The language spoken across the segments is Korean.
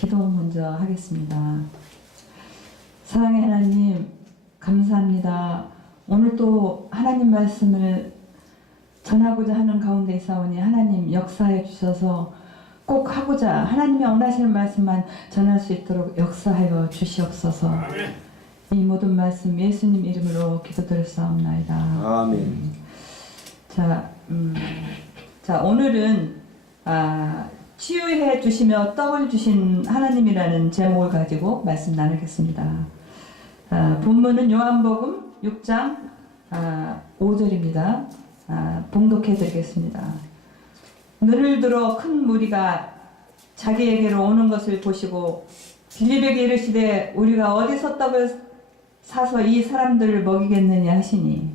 기도 먼저 하겠습니다. 사랑의 하나님, 감사합니다. 오늘 또 하나님 말씀을 전하고자 하는 가운데 있사오니 하나님 역사해 주셔서 꼭 하고자 하나님의 원하시는 말씀만 전할 수 있도록 역사하여 주시옵소서. 아멘. 이 모든 말씀 예수님 이름으로 기도드렸사옵나이다. 아멘. 자, 오늘은 치유해 주시며 떡을 주신 하나님이라는 제목을 가지고 말씀 나누겠습니다. 본문은 요한복음 6장 5절입니다. 봉독해 드리겠습니다. 눈을 들어 큰 무리가 자기에게로 오는 것을 보시고 빌립에게 이르시되 우리가 어디서 떡을 사서 이 사람들을 먹이겠느냐 하시니,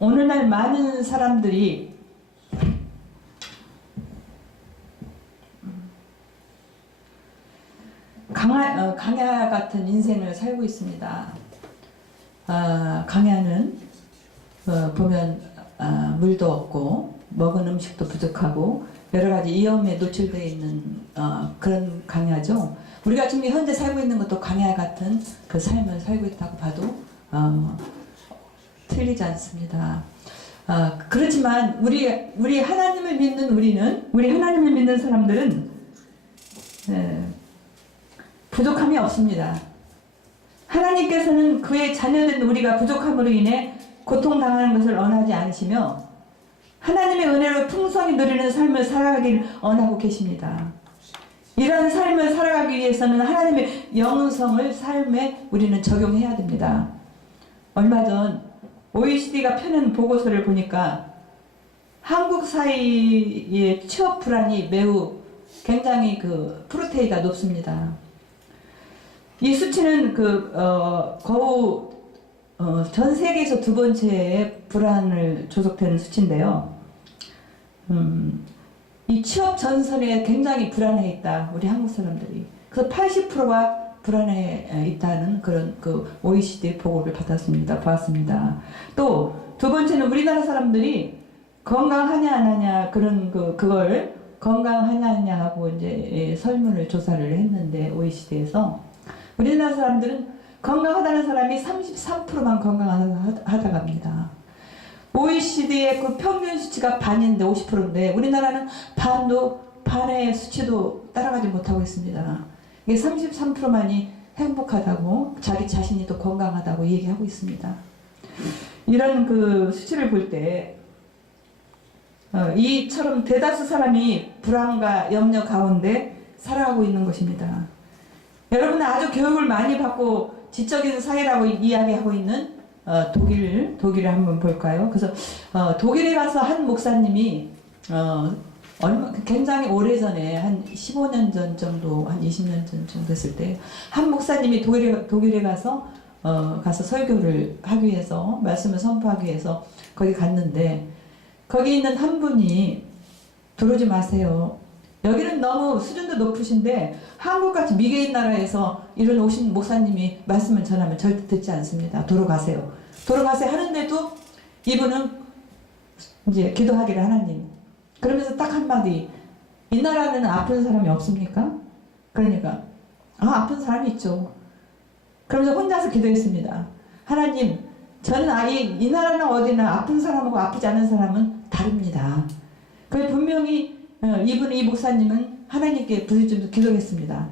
오늘날 많은 사람들이 강야 같은 인생을 살고 있습니다. 강야는 보면 물도 없고 먹은 음식도 부족하고 여러 가지 위험에 노출되어 있는 그런 강야죠. 우리가 지금 현재 살고 있는 것도 강야 같은 그 삶을 살고 있다고 봐도 틀리지 않습니다. 그렇지만 우리 하나님을 믿는 우리 하나님을 믿는 사람들은 부족함이 없습니다. 하나님께서는 그의 자녀된 우리가 부족함으로 인해 고통당하는 것을 원하지 않으시며 하나님의 은혜로 풍성히 누리는 삶을 살아가길 원하고 계십니다. 이러한 삶을 살아가기 위해서는 하나님의 영성을 삶에 우리는 적용해야 됩니다. 얼마 전 OECD가 펴낸 보고서를 보니까 한국 사회의 취업 불안이 매우 굉장히 프로테이가 높습니다. 이 수치는 거의 전 세계에서 두 번째의 불안을 조속되는 수치인데요. 이 취업 전선에 굉장히 불안해 있다, 우리 한국 사람들이. 그래서 80%가 불안해 있다는 그런 OECD 보고를 보았습니다. 또 두 번째는 우리나라 사람들이 건강하냐 안 하냐 그걸 건강하냐 안 하냐 하고 이제 설문을 조사를 했는데 OECD에서 우리나라 사람들은 건강하다는 사람이 33%만 건강하다고 합니다. OECD의 그 평균 수치가 반인데 50%인데 우리나라는 반의 수치도 따라가지 못하고 있습니다. 이게 33%만이 행복하다고, 자기 자신이 또 건강하다고 얘기하고 있습니다. 이런 수치를 볼 때 이처럼 대다수 사람이 불안과 염려 가운데 살아가고 있는 것입니다. 여러분은 아주 교육을 많이 받고 지적인 사회라고 이야기하고 있는 독일을 한번 볼까요? 그래서 독일에 가서 한 목사님이 굉장히 오래전에 한 15년 전 정도, 한 20년 전 정도 됐을 때 한 목사님이 독일에 가서 설교를 하기 위해서, 말씀을 선포하기 위해서 거기 갔는데 거기 있는 한 분이 들어오지 마세요. 여기는 너무 수준도 높으신데 한국같이 미개인 나라에서 이런 오신 목사님이 말씀을 전하면 절대 듣지 않습니다. 돌아가세요. 돌아가세요 하는데도 이분은 이제 기도하기를, 하나님. 그러면서 딱 한마디, 이 나라는 아픈 사람이 없습니까? 그러니까 아픈 사람이 있죠. 그러면서 혼자서 기도했습니다. 하나님, 저는 이 나라는 어디나 아픈 사람하고 아프지 않은 사람은 다릅니다. 그 분명히 이 목사님은 하나님께 부르짖으면서 기도했습니다.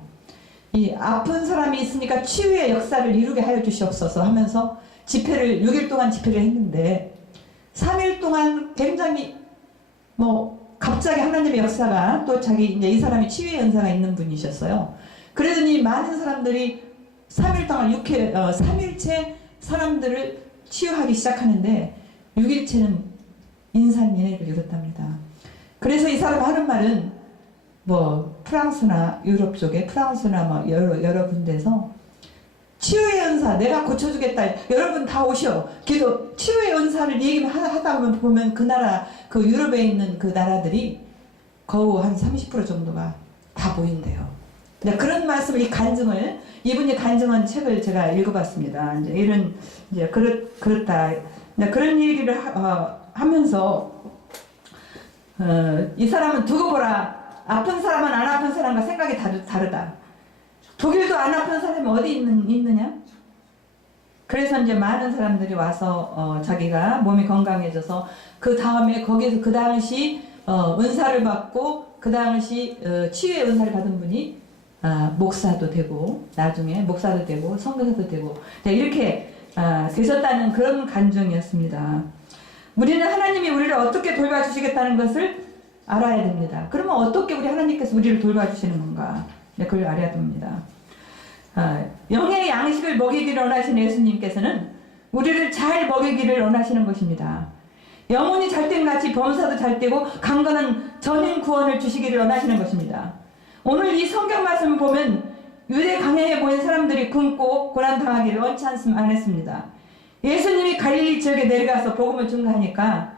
이 아픈 사람이 있으니까 치유의 역사를 이루게 하여 주시옵소서 하면서 6일 동안 집회를 했는데 3일 동안 굉장히 갑자기 하나님의 역사가 또 이제 이 사람이 치유의 은사가 있는 분이셨어요. 그러더니 많은 사람들이 3일 동안 3일째 사람들을 치유하기 시작하는데 6일째는 인산인해를 이뤘답니다. 그래서 이 사람 하는 말은 프랑스나 유럽 쪽에 여러 군데서 치유의 은사 내가 고쳐주겠다, 여러분 다 오시오, 기도, 치유의 은사를 얘기하다 보면 그 나라, 유럽에 있는 그 나라들이 거의 한 30% 정도가 다 모인대요. 그런 말씀을, 이 간증을, 이분이 간증한 책을 제가 읽어봤습니다. 이제 그렇다. 그런 얘기를 하면서 이 사람은 두고 보라. 아픈 사람은 안 아픈 사람과 생각이 다르다. 독일도 안 아픈 사람이 어디 있느냐? 그래서 이제 많은 사람들이 와서 자기가 몸이 건강해져서 그 다음에 거기에서 그 당시 은사를 받고 그 당시 치유의 은사를 받은 분이 목사도 되고 나중에 목사도 되고 선교사도 되고 이렇게 되셨다는 그런 간증이었습니다. 우리는 하나님이 우리를 어떻게 돌봐주시겠다는 것을 알아야 됩니다. 그러면 어떻게 우리 하나님께서 우리를 돌봐주시는 건가? 그걸 알아야 됩니다. 영의 양식을 먹이기를 원하시는 예수님께서는 우리를 잘 먹이기를 원하시는 것입니다. 영혼이 잘됨같이 범사도 잘되고 강건한 전인 구원을 주시기를 원하시는 것입니다. 오늘 이 성경 말씀을 보면 유대 강해에 보인 사람들이 굶고 고난당하기를 원치 안 했습니다. 예수님이 갈릴리 지역에 내려가서 복음을 증거하니까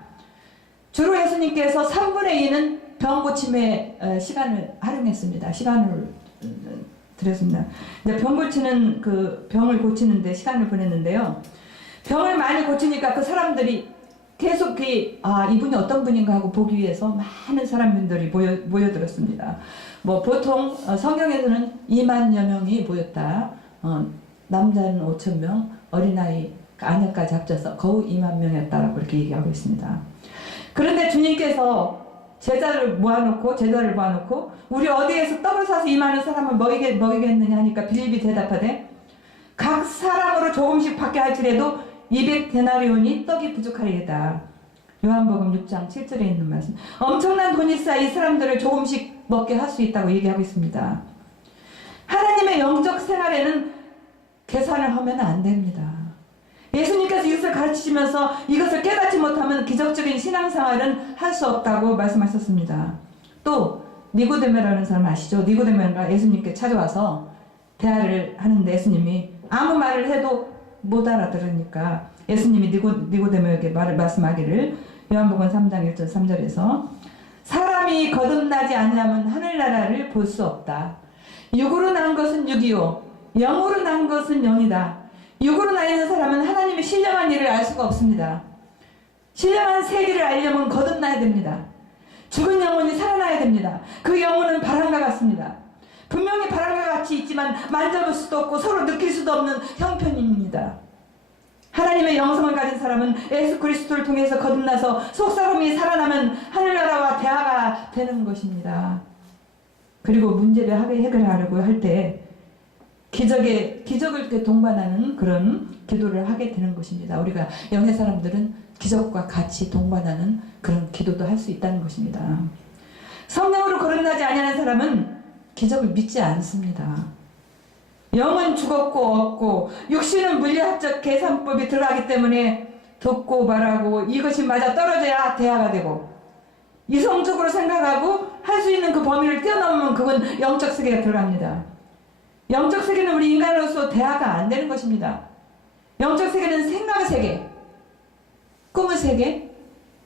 주로 예수님께서 3분의 2는 병 고침에 시간을 활용했습니다. 시간을 드렸습니다. 병 고치는 그 병을 고치는데 시간을 보냈는데요. 병을 많이 고치니까 그 사람들이 계속 이분이 어떤 분인가 하고 보기 위해서 많은 사람들이 모여들었습니다. 보통 성경에서는 2만여 명이 모였다. 남자는 5,000명, 어린아이, 아내까지 합쳐서 거의 2만 명이었다라고 그렇게 얘기하고 있습니다. 그런데 주님께서 제자를 모아놓고 우리 어디에서 떡을 사서 이 많은 사람을 먹이겠느냐 하니까 빌립이 대답하되 각 사람으로 조금씩 받게 할지라도 200데나리온이 떡이 부족하리이다. 요한복음 6장 7절에 있는 말씀. 엄청난 돈이 쌓여 이 사람들을 조금씩 먹게 할 수 있다고 얘기하고 있습니다. 하나님의 영적 생활에는 계산을 하면 안 됩니다. 예수님께서 이것을 가르치시면서 이것을 깨닫지 못하면 기적적인 신앙생활은 할 수 없다고 말씀하셨습니다. 또 니고데모라는 사람 아시죠? 니고데모가 예수님께 찾아와서 대화를 하는데 예수님이 아무 말을 해도 못 알아들으니까 예수님이 니고데모에게 말씀하기를 요한복음 3장 1절 3절에서 사람이 거듭나지 않으면 하늘나라를 볼 수 없다. 육으로 난 것은 육이요 영으로 난 것은 영이다. 육으로 나 있는 사람은 하나님의 신령한 일을 알 수가 없습니다. 신령한 세계를 알려면 거듭나야 됩니다. 죽은 영혼이 살아나야 됩니다. 그 영혼은 바람과 같습니다. 분명히 바람과 같이 있지만 만져볼 수도 없고 서로 느낄 수도 없는 형편입니다. 하나님의 영성을 가진 사람은 예수 그리스도를 통해서 거듭나서 속사람이 살아나면 하늘나라와 대화가 되는 것입니다. 그리고 문제를 해결하려고 할 때 기적을 동반하는 그런 기도를 하게 되는 것입니다. 우리가 영의 사람들은 기적과 같이 동반하는 그런 기도도 할 수 있다는 것입니다. 성령으로 거듭나지 아니하는 사람은 기적을 믿지 않습니다. 영은 죽었고 없고 육신은 물리학적 계산법이 들어가기 때문에 듣고 말하고 이것이 맞아 떨어져야 대화가 되고 이성적으로 생각하고 할 수 있는 그 범위를 뛰어넘으면 그건 영적 세계가 들어갑니다. 영적 세계는 우리 인간으로서 대화가 안 되는 것입니다. 영적 세계는 생각의 세계, 꿈의 세계,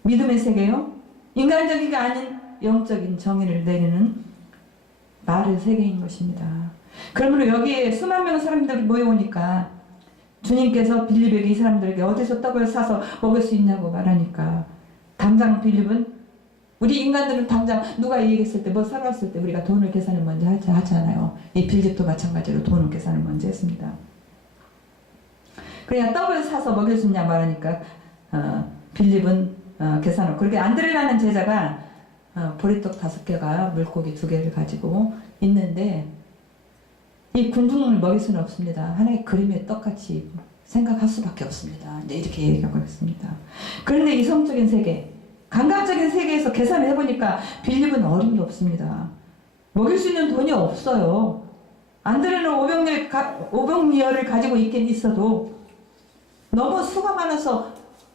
믿음의 세계요. 인간적이가 아닌 영적인 정의를 내리는 말의 세계인 것입니다. 그러므로 여기에 수만 명의 사람들이 모여오니까 주님께서 빌립에게 이 사람들에게 어디서 떡을 사서 먹을 수 있냐고 말하니까 당장 빌립은 우리 인간들은 당장 누가 얘기했을 때 뭐 사러 왔을 때 우리가 돈을 계산을 먼저 하잖아요. 이 빌립도 마찬가지로 돈을 계산을 먼저 했습니다. 그냥 떡을 사서 먹일 수 있냐 말하니까 빌립은 계산을 그렇게 안드레라는 제자가 보리떡 5개가 물고기 2개를 가지고 있는데 이 군중을 먹일 수는 없습니다. 하나의 그림의 떡같이 생각할 수밖에 없습니다. 이렇게 얘기하고 있습니다. 그런데 이성적인 세계 감각적인 세계에서 계산을 해보니까 빌립은 어림도 없습니다. 먹일 수 있는 돈이 없어요. 안드레는 500리얼을 가지고 있긴 있어도 너무 수가 많아서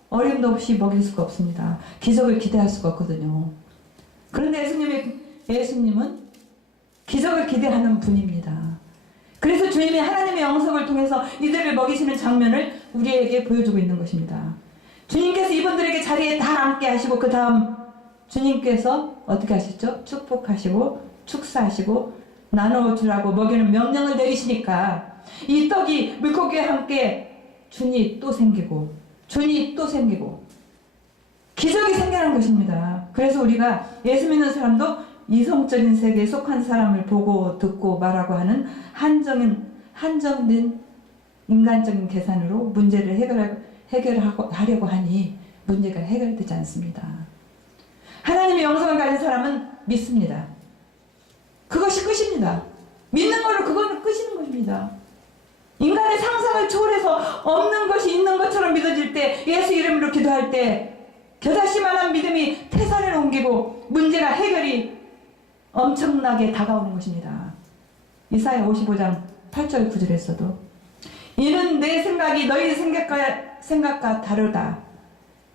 어림도 없이 먹일 수가 없습니다. 기적을 기대할 수가 없거든요. 그런데 예수님은 기적을 기대하는 분입니다. 그래서 주님이 하나님의 영성을 통해서 이들을 먹이시는 장면을 우리에게 보여주고 있는 것입니다. 주님께서 이분들에게 자리에 다 앉게 하시고 그 다음 주님께서 어떻게 하시죠? 축복하시고 축사하시고 나눠주라고 먹이는 명령을 내리시니까 이 떡이 물고기와 함께 준이 또 생기고 기적이 생겨난 것입니다. 그래서 우리가 예수 믿는 사람도 이성적인 세계에 속한 사람을 보고 듣고 말하고 하는 한정된 인간적인 계산으로 문제를 해결하려고 하니 문제가 해결되지 않습니다. 하나님의 영성을 가진 사람은 믿습니다. 그것이 끝입니다. 믿는 걸로 그거는 끝이는 것입니다. 인간의 상상을 초월해서 없는 것이 있는 것처럼 믿어질 때, 예수 이름으로 기도할 때 겨자씨만한 믿음이 태산을 옮기고 문제가 해결이 엄청나게 다가오는 것입니다. 이사야 55장 8절 9절에서도 이는 내 생각이 너희 생각과 다르다.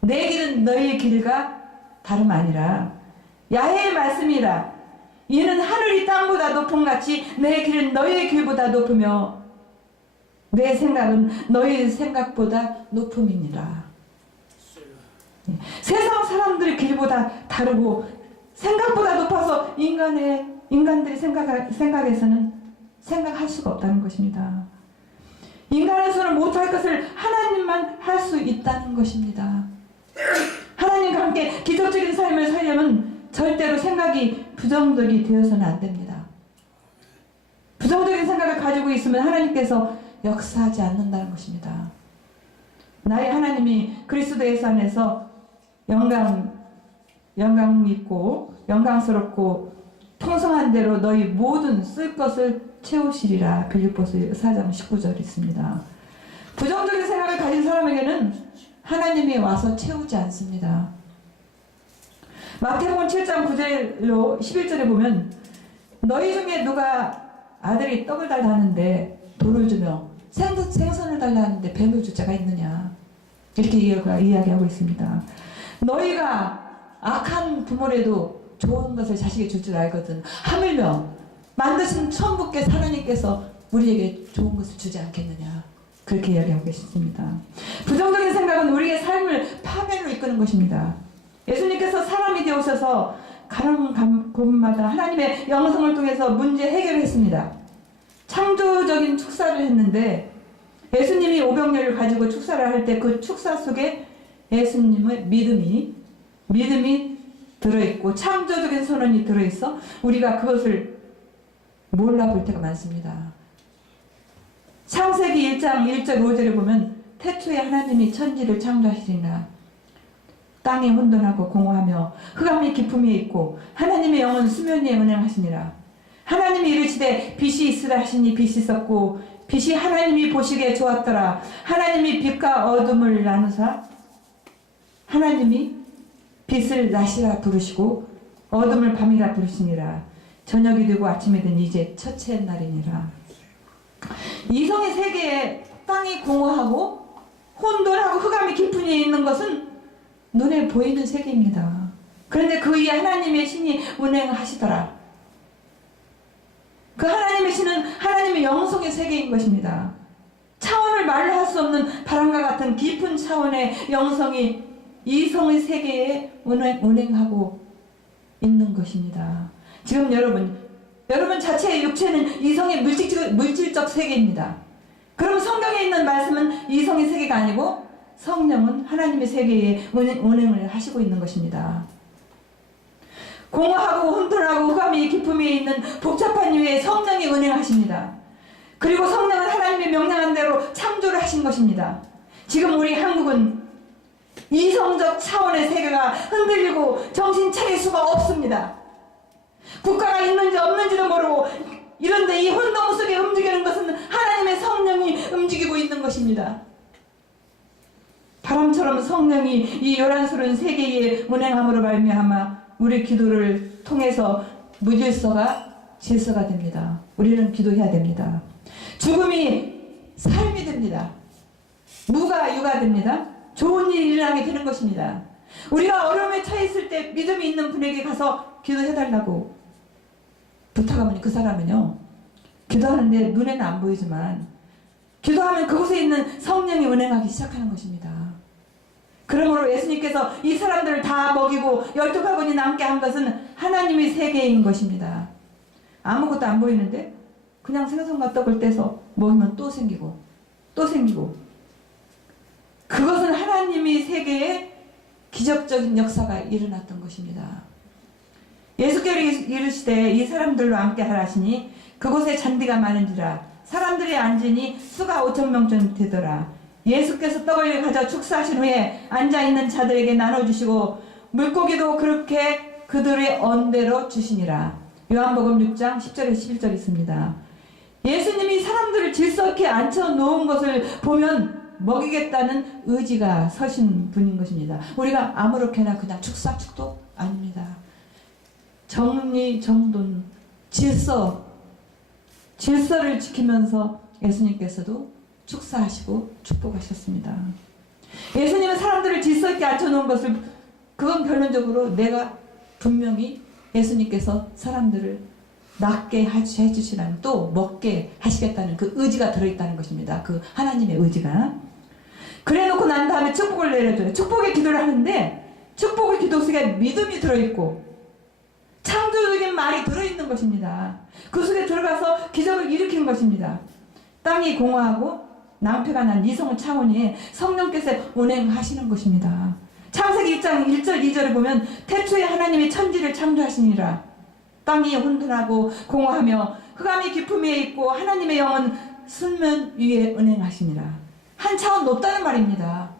내 길은 너희 길과 다름 아니라 야훼의 말씀이라. 이는 하늘이 땅보다 높음같이 내 길은 너희의 길보다 높으며 내 생각은 너희 생각보다 높음이니라. 세상 사람들의 길보다 다르고 생각보다 높아서 인간들이 생각에서는 생각할 수가 없다는 것입니다. 인간에서는 못할 것을 하나님만 할 수 있다는 것입니다. 하나님과 함께 기적적인 삶을 살려면 절대로 생각이 부정적이 되어서는 안 됩니다. 부정적인 생각을 가지고 있으면 하나님께서 역사하지 않는다는 것입니다. 나의 하나님이 그리스도 예수 안에서 영광 있고 영광스럽고 통성한 대로 너희 모든 쓸 것을 채우시리라. 빌립보서 4장 19절 있습니다. 부정적인 생각을 가진 사람에게는 하나님이 와서 채우지 않습니다. 마태복음 7장 9절로 11절에 보면 너희 중에 누가 아들이 떡을 달라 하는데 돌을 주며 생선을 달라 하는데 뱀을 줄 자가 있느냐, 이렇게 이야기하고 있습니다. 너희가 악한 부모라도 좋은 것을 자식에게 줄 줄 알거든 하물며 만드신 천부께 하나님께서 우리에게 좋은 것을 주지 않겠느냐, 그렇게 이야기하고 계십니다. 부정적인 생각은 우리의 삶을 파멸로 이끄는 것입니다. 예수님께서 사람이 되어셔서 가는 곳마다 하나님의 영성을 통해서 문제 해결을 했습니다. 창조적인 축사를 했는데 예수님이 오병이어를 가지고 축사를 할 때 그 축사 속에 예수님의 믿음이 들어있고 창조적인 선언이 들어있어 우리가 그것을 몰라볼 때가 많습니다. 창세기 1장 1절 5절에 보면 태초에 하나님이 천지를 창조하시리라. 땅이 혼돈하고 공허하며 흑암이 깊음이 있고 하나님의 영은 수면 위에 운행하시니라. 하나님이 이르시되 빛이 있으라 하시니 빛이 있었고 빛이 하나님이 보시기에 좋았더라. 하나님이 빛과 어둠을 나누사 하나님이 빛을 낮이라 부르시고 어둠을 밤이라 부르시니라. 저녁이 되고 아침이 된 이제 첫째 날이니라. 이성의 세계에 땅이 공허하고 혼돈하고 흑암이 깊은 위에 있는 것은 눈에 보이는 세계입니다. 그런데 그 위에 하나님의 신이 운행하시더라. 그 하나님의 신은 하나님의 영성의 세계인 것입니다. 차원을 말로 할 수 없는 바람과 같은 깊은 차원의 영성이 이성의 세계에 운행하고 있는 것입니다. 지금 여러분 자체의 육체는 이성의 물질적 세계입니다. 그럼 성경에 있는 말씀은 이성의 세계가 아니고 성령은 하나님의 세계에 운행을 하시고 있는 것입니다. 공허하고 혼돈하고 흑암이 깊음이 있는 복잡한 위에 성령이 운행하십니다. 그리고 성령은 하나님의 명령한 대로 창조를 하신 것입니다. 지금 우리 한국은 이성적 차원의 세계가 흔들리고 정신 차릴 수가 없습니다. 국가가 있는지 없는지도 모르고 이런데 이 혼돈 속에 움직이는 것은 하나님의 성령이 움직이고 있는 것입니다. 바람처럼 성령이 이 요란스러운 세계에 운행함으로 말미암아 우리 기도를 통해서 무질서가 질서가 됩니다. 우리는 기도해야 됩니다. 죽음이 삶이 됩니다. 무가 유가 됩니다. 좋은 일이 일어나게 되는 것입니다. 우리가 어려움에 처해 있을 때 믿음이 있는 분에게 가서 기도해달라고 부탁하면 그 사람은요, 기도하는데 눈에는 안 보이지만 기도하면 그곳에 있는 성령이 운행하기 시작하는 것입니다. 그러므로 예수님께서 이 사람들을 다 먹이고 12바구니 남게 한 것은 하나님의 세계인 것입니다. 아무것도 안 보이는데 그냥 생선과 떡을 떼서 먹으면 또 생기고 또 생기고, 그것은 하나님의 세계에 기적적인 역사가 일어났던 것입니다. 예수께서 이르시되 이 사람들로 함께 하라시니 그곳에 잔디가 많은지라 사람들이 앉으니 수가 5,000명 되더라. 예수께서 떡을 가져 축사하신 후에 앉아있는 자들에게 나눠주시고 물고기도 그렇게 그들의 언대로 주시니라. 요한복음 6장 10절에 11절 있습니다. 예수님이 사람들을 질서 있게 앉혀놓은 것을 보면 먹이겠다는 의지가 서신 분인 것입니다. 우리가 아무렇게나 그냥 축사축도 아닙니다. 정리정돈, 질서를 지키면서 예수님께서도 축사하시고 축복하셨습니다. 예수님은 사람들을 질서 있게 앉혀놓은 것을, 그건 결론적으로 내가 분명히 예수님께서 사람들을 낫게 해주시라는, 또 먹게 하시겠다는 그 의지가 들어있다는 것입니다. 그 하나님의 의지가. 그래 놓고 난 다음에 축복을 내려줘요. 축복의 기도를 하는데 축복의 기도 속에 믿음이 들어있고 창조적인 말이 들어있는 것입니다. 그 속에 들어가서 기적을 일으킨 것입니다. 땅이 공허하고 낭패가 난 이성을 창원이에 성령께서 운행하시는 것입니다. 창세기 1장 1절 2절을 보면 태초에 하나님이 천지를 창조하시니라. 땅이 혼돈하고 공허하며 흑암이 깊음 위에 있고 하나님의 영은 수면 위에 운행하시니라. 한 차원 높다는 말입니다.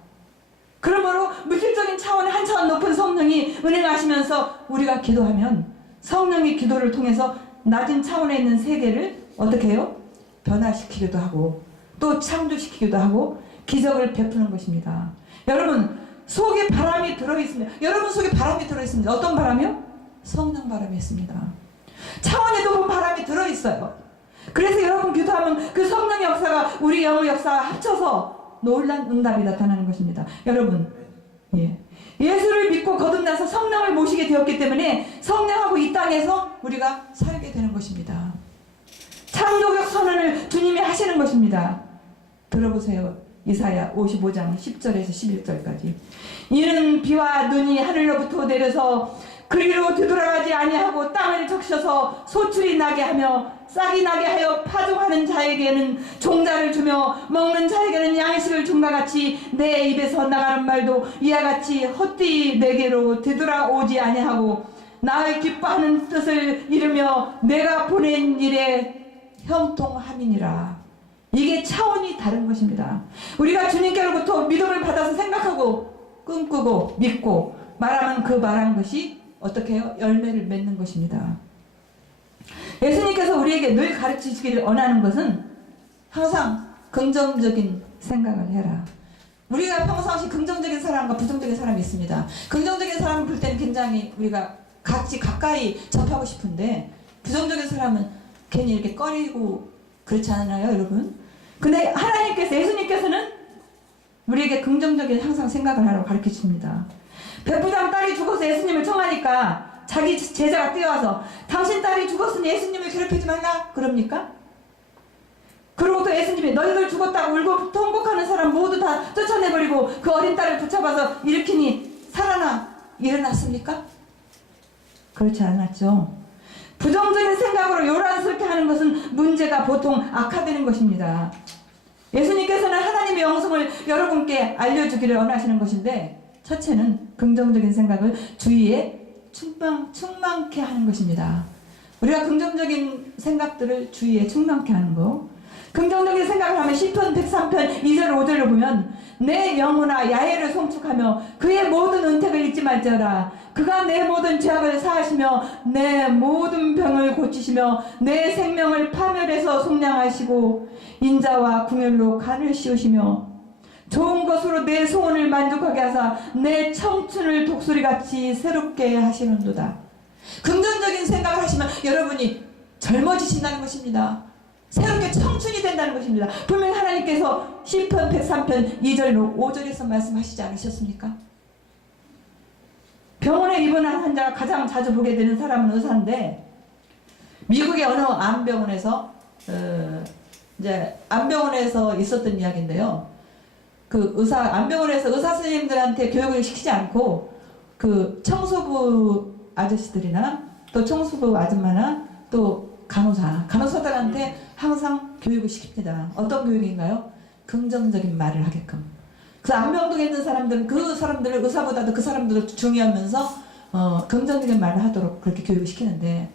그러므로 물질적인 차원의 한 차원 높은 성령이 운행하시면서 우리가 기도하면 성령이 기도를 통해서 낮은 차원에 있는 세계를 어떻게 해요? 변화시키기도 하고 또 창조시키기도 하고 기적을 베푸는 것입니다. 여러분 속에 바람이 들어있습니다. 여러분 속에 바람이 들어있습니다. 어떤 바람이요? 성령 바람이 있습니다. 차원이 높은 바람이 들어있어요. 그래서 여러분 기도하면 그 성령의 역사가 우리 영의 역사와 합쳐서 놀란 응답이 나타나는 것입니다. 여러분, 예수를 믿고 거듭나서 성령을 모시게 되었기 때문에 성령하고 이 땅에서 우리가 살게 되는 것입니다. 창조적 선언을 주님이 하시는 것입니다. 들어보세요. 이사야 55장 10절에서 11절까지. 이는 비와 눈이 하늘로부터 내려서 그리로 되돌아가지 아니하고 땅을 적셔서 소출이 나게 하며 싹이 나게 하여 파종하는 자에게는 종자를 주며 먹는 자에게는 양식을 줌과 같이 내 입에서 나가는 말도 이와 같이 헛되이 내게로 되돌아오지 아니하고 나의 기뻐하는 뜻을 이루며 내가 보낸 일에 형통함이니라. 이게 차원이 다른 것입니다. 우리가 주님께로부터 믿음을 받아서 생각하고 꿈꾸고 믿고 말하면 그 말한 것이 어떻게 해요? 열매를 맺는 것입니다. 예수님께서 우리에게 늘 가르치시기를 원하는 것은 항상 긍정적인 생각을 해라. 우리가 평상시 긍정적인 사람과 부정적인 사람이 있습니다. 긍정적인 사람을 볼 때는 굉장히 우리가 같이 가까이 접하고 싶은데 부정적인 사람은 괜히 이렇게 꺼리고 그렇지 않나요, 여러분? 근데 하나님께서, 예수님께서는 우리에게 긍정적인 항상 생각을 하라고 가르쳐 줍니다. 백부장 딸이 죽어서 예수님을 청하니까 자기 제자가 뛰어와서 당신 딸이 죽었으니 예수님을 괴롭히지 말라 그럽니까? 그리고 또 예수님이 너희들 죽었다고 울고 통곡하는 사람 모두 다 쫓아내버리고 그 어린 딸을 붙잡아서 일으키니 살아나 일어났습니까? 그렇지 않았죠. 부정적인 생각으로 요란스럽게 하는 것은 문제가 보통 악화되는 것입니다. 예수님께서는 하나님의 영성을 여러분께 알려주기를 원하시는 것인데 첫째는 긍정적인 생각을 주위에 충만케 하는 것입니다. 우리가 긍정적인 생각들을 주위에 충만케 하는 거. 긍정적인 생각을 하면 시편 103편 2절 5절로 보면 내 영혼아 야훼를 송축하며 그의 모든 은택을 잊지 말지어라. 그가 내 모든 죄악을 사하시며 내 모든 병을 고치시며 내 생명을 파멸해서 속량하시고 인자와 궁혈로 간을 씌우시며 좋은 것으로 내 소원을 만족하게 하사 내 청춘을 독수리같이 새롭게 하시는도다. 긍정적인 생각을 하시면 여러분이 젊어지신다는 것입니다. 새롭게 청춘이 된다는 것입니다. 분명히 하나님께서 시편 103편 2절로 5절에서 말씀하시지 않으셨습니까? 병원에 입원한 환자가 가장 자주 보게 되는 사람은 의사인데 미국의 어느 암병원에서 이제 암병원에서 있었던 이야기인데요. 그 암병원에서 의사 선생님들한테 교육을 시키지 않고 그 청소부 아저씨들이나 또 청소부 아줌마나 또 간호사들한테 항상 교육을 시킵니다. 어떤 교육인가요? 긍정적인 말을 하게끔. 그 암병동에 있는 사람들은 그 사람들을 의사보다도 그 사람들을 중요하면서 긍정적인 말을 하도록 그렇게 교육을 시키는데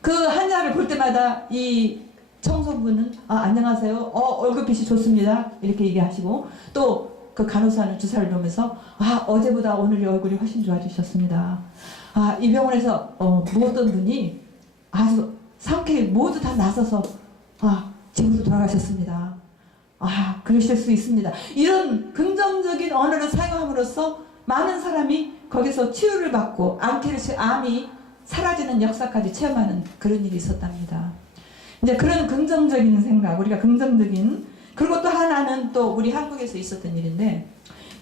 그 환자를 볼 때마다 이 청소부는 안녕하세요. 얼굴빛이 좋습니다. 이렇게 얘기하시고 또 그 간호사는 주사를 놓으면서 어제보다 오늘이 얼굴이 훨씬 좋아지셨습니다. 이 병원에서 모든 분이 아주 상쾌히 모두 다 나서서 집으로 돌아가셨습니다. 그러실 수 있습니다. 이런 긍정적인 언어를 사용함으로써 많은 사람이 거기서 치유를 받고 암이 사라지는 역사까지 체험하는 그런 일이 있었답니다. 이제 그런 긍정적인 생각, 우리가 긍정적인, 그리고 또 하나는 또 우리 한국에서 있었던 일인데,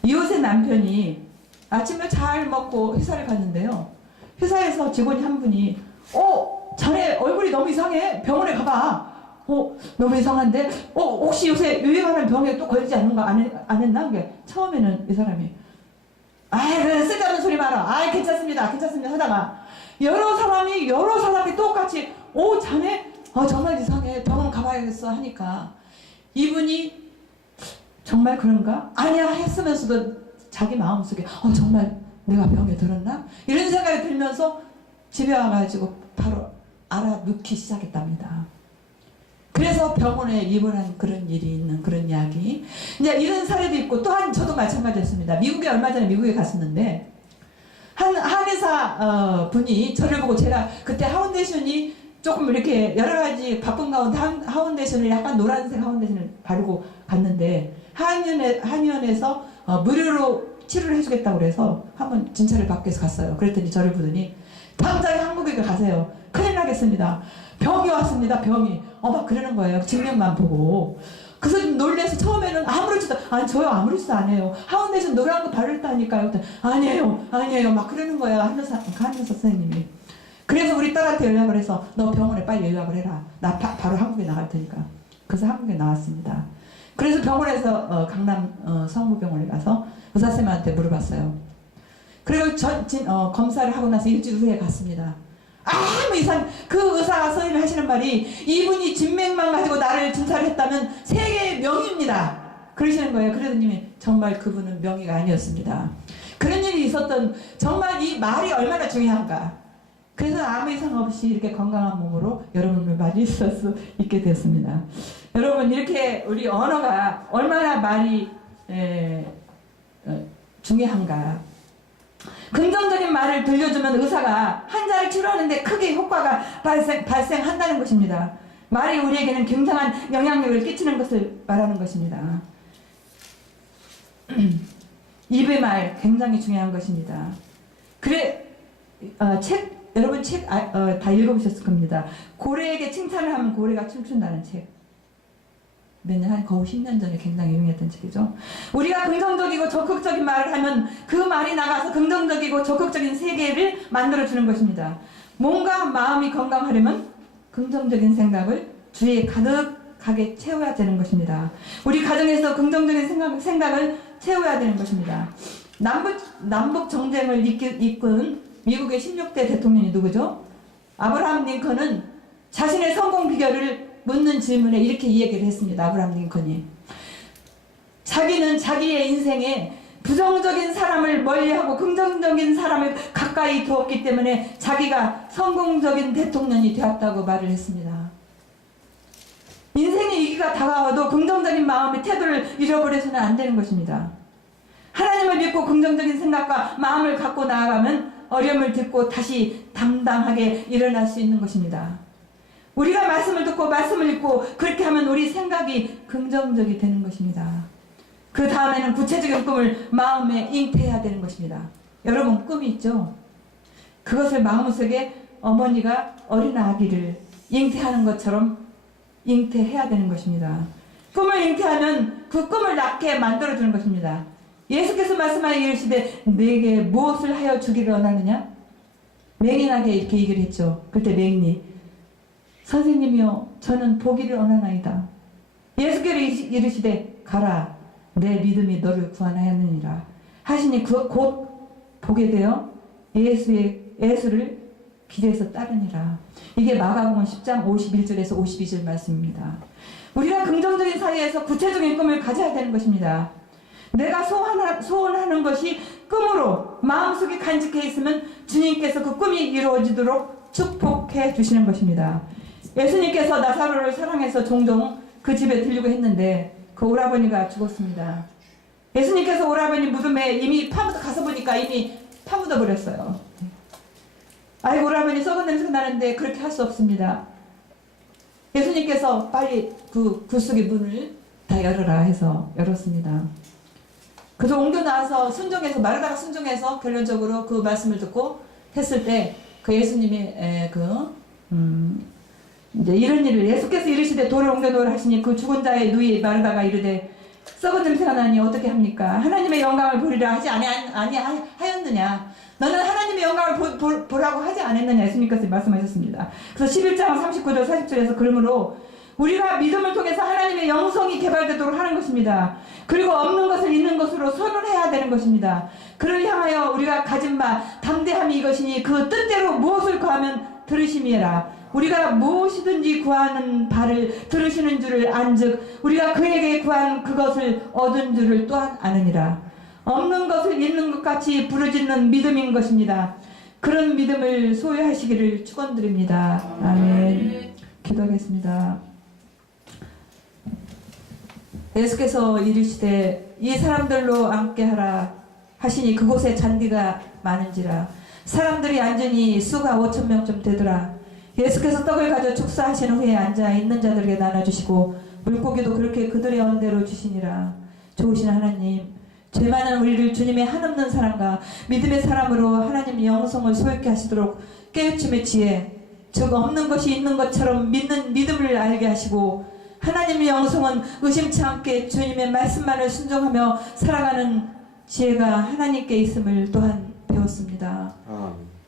이웃의 남편이 아침을 잘 먹고 회사를 갔는데요. 회사에서 직원이 한 분이 자네 얼굴이 너무 이상해. 병원에 가봐. 너무 이상한데 혹시 요새 유행하는 병에 또 걸리지 않는 거 안 했나? 처음에는 이 사람이 그래 쓸데없는 소리 마라. 괜찮습니다 하다가 여러 사람이 똑같이 자네 정말 이상해. 병원 가봐야겠어 하니까 이분이 정말 그런가? 아니야 했으면서도 자기 마음속에 정말 내가 병에 들었나? 이런 생각이 들면서 집에 와가지고 바로 알아놓기 시작했답니다. 그래서 병원에 입원한 그런 일이 있는 그런 이야기. 이제 이런 사례도 있고 또한 저도 마찬가지였습니다. 얼마 전에 미국에 갔었는데 한 한의사 분이 저를 보고 제가 그때 하운데이션이 조금 이렇게 여러 가지 바쁜 가운데 하운데이션을 약간 노란색 하운데이션을 바르고 갔는데 한의원에서 무료로 치료를 해주겠다고 그래서 한번 진찰을 받기 위해서 갔어요. 그랬더니 저를 부르니 당장 한국에 가세요. 큰일 나겠습니다. 병이 왔습니다. 병이. 막 그러는 거예요. 증명만 보고. 그래서 놀래서 처음에는 저요 아무렇지도 안 해요. 하운데이션 노란 거 바르다니까요. 아니에요. 막 그러는 거예요. 한의사 선생님이. 그래서 우리 딸한테 연락을 해서 너 병원에 빨리 연락을 해라. 나 바로 한국에 나갈 테니까. 그래서 한국에 나왔습니다. 그래서 병원에서 강남 성모병원에 가서 의사쌤한테 물어봤어요. 그리고 검사를 하고 나서 일주일 후에 갔습니다. 그 의사가 선생님이 하시는 말이 이분이 진맥만 가지고 나를 진찰을 했다면 세계의 명의입니다. 그러시는 거예요. 그러더니 정말 그분은 명의가 아니었습니다. 그런 일이 있었던 정말 이 말이 얼마나 중요한가. 그래서 아무 이상 없이 이렇게 건강한 몸으로 여러분을 맞이할 수 있게 됐습니다. 여러분 이렇게 우리 언어가 얼마나 말이 중요한가. 긍정적인 말을 들려주면 의사가 환자를 치료하는데 크게 효과가 발생한다는 것입니다. 말이 우리에게는 굉장한 영향력을 끼치는 것을 말하는 것입니다. 입의 말 굉장히 중요한 것입니다. 여러분 책 다 읽어보셨을 겁니다. 고래에게 칭찬을 하면 고래가 춤춘다는 책. 거의 10년 전에 굉장히 유명했던 책이죠. 우리가 긍정적이고 적극적인 말을 하면 그 말이 나가서 긍정적이고 적극적인 세계를 만들어주는 것입니다. 몸과 마음이 건강하려면 긍정적인 생각을 주위에 가득하게 채워야 되는 것입니다. 우리 가정에서 긍정적인 생각을 채워야 되는 것입니다. 남북 정쟁을 이끈 미국의 16대 대통령이 누구죠? 아브라함 링컨은 자신의 성공 비결을 묻는 질문에 이렇게 이 얘기를 했습니다. 아브라함 링컨이. 자기는 자기의 인생에 부정적인 사람을 멀리하고 긍정적인 사람을 가까이 두었기 때문에 자기가 성공적인 대통령이 되었다고 말을 했습니다. 인생의 위기가 다가와도 긍정적인 마음의 태도를 잃어버려서는 안 되는 것입니다. 하나님을 믿고 긍정적인 생각과 마음을 갖고 나아가면 어려움을 듣고 다시 당당하게 일어날 수 있는 것입니다. 우리가 말씀을 듣고 말씀을 읽고 그렇게 하면 우리 생각이 긍정적이 되는 것입니다. 그 다음에는 구체적인 꿈을 마음에 잉태해야 되는 것입니다. 여러분 꿈이 있죠? 그것을 마음속에 어머니가 어린 아기를 잉태하는 것처럼 잉태해야 되는 것입니다. 꿈을 잉태하면 그 꿈을 낳게 만들어주는 것입니다. 예수께서 말씀하여 이르시되 내게 무엇을 하여 주기를 원하느냐? 맹인에게 이렇게 얘기를 했죠. 그때 맹인이 선생님이여 저는 보기를 원하나이다. 예수께서 이르시되 가라 내 믿음이 너를 구원하였느니라 하시니 곧 보게 되어 예수를 길에서 따르니라. 이게 마가복음 10장 51절에서 52절 말씀입니다. 우리가 긍정적인 사회에서 구체적인 꿈을 가져야 되는 것입니다. 내가 소원하는 것이 꿈으로 마음속에 간직해 있으면 주님께서 그 꿈이 이루어지도록 축복해 주시는 것입니다. 예수님께서 나사로를 사랑해서 종종 그 집에 들리고 했는데 그 오라버니가 죽었습니다. 예수님께서 오라버니 무덤에 이미 가서 보니까 이미 파묻어 버렸어요. 아이고, 오라버니 썩은 냄새가 나는데 그렇게 할 수 없습니다. 예수님께서 빨리 그 굴속의 문을 다 열어라 해서 열었습니다. 그래서 옮겨 나와서 순종해서, 마르다가 순종해서 결론적으로 그 말씀을 듣고 했을 때 그 예수님이 이제 이런 일을 예수께서 이르시되 돌을 옮겨 놓으라 하시니 그 죽은 자의 누이 마르다가 이르되 썩은 냄새가 나니 어떻게 합니까? 하나님의 영광을 보리라 하지 하였느냐? 너는 하나님의 영광을 보라고 하지 않았느냐? 예수님께서 말씀하셨습니다. 그래서 11장 39절 40절에서 그러므로 우리가 믿음을 통해서 하나님의 영성이 개발되도록 하는 것입니다. 그리고 없는 것을 있는 것으로 선언해야 되는 것입니다. 그를 향하여 우리가 가진 바 담대함이 이것이니 그 뜻대로 무엇을 구하면 들으심이라. 우리가 무엇이든지 구하는 바를 들으시는 줄을 안즉 우리가 그에게 구한 그것을 얻은 줄을 또한 아느니라. 없는 것을 있는 것 같이 부르짖는 믿음인 것입니다. 그런 믿음을 소유하시기를 축원드립니다. 아멘. 기도하겠습니다. 예수께서 이르시되 이 사람들로 앉게 하라 하시니 그곳에 잔디가 많은지라. 사람들이 앉으니 수가 5,000명쯤 되더라. 예수께서 떡을 가져 축사하신 후에 앉아 있는 자들에게 나눠주시고 물고기도 그렇게 그들의 언대로 주시니라. 좋으신 하나님, 죄 많은 우리를 주님의 한없는 사랑과 믿음의 사람으로 하나님 영성을 소유케 하시도록 깨우침의 지혜, 즉 없는 것이 있는 것처럼 믿는 믿음을 알게 하시고 하나님의 영성은 의심치 않게 주님의 말씀만을 순종하며 살아가는 지혜가 하나님께 있음을 또한 배웠습니다.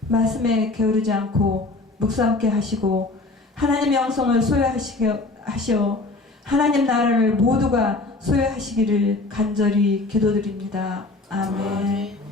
말씀에 게으르지 않고 묵상케 하시고 하나님의 영성을 소유하시어 하나님 나라를 모두가 소유하시기를 간절히 기도드립니다. 아멘.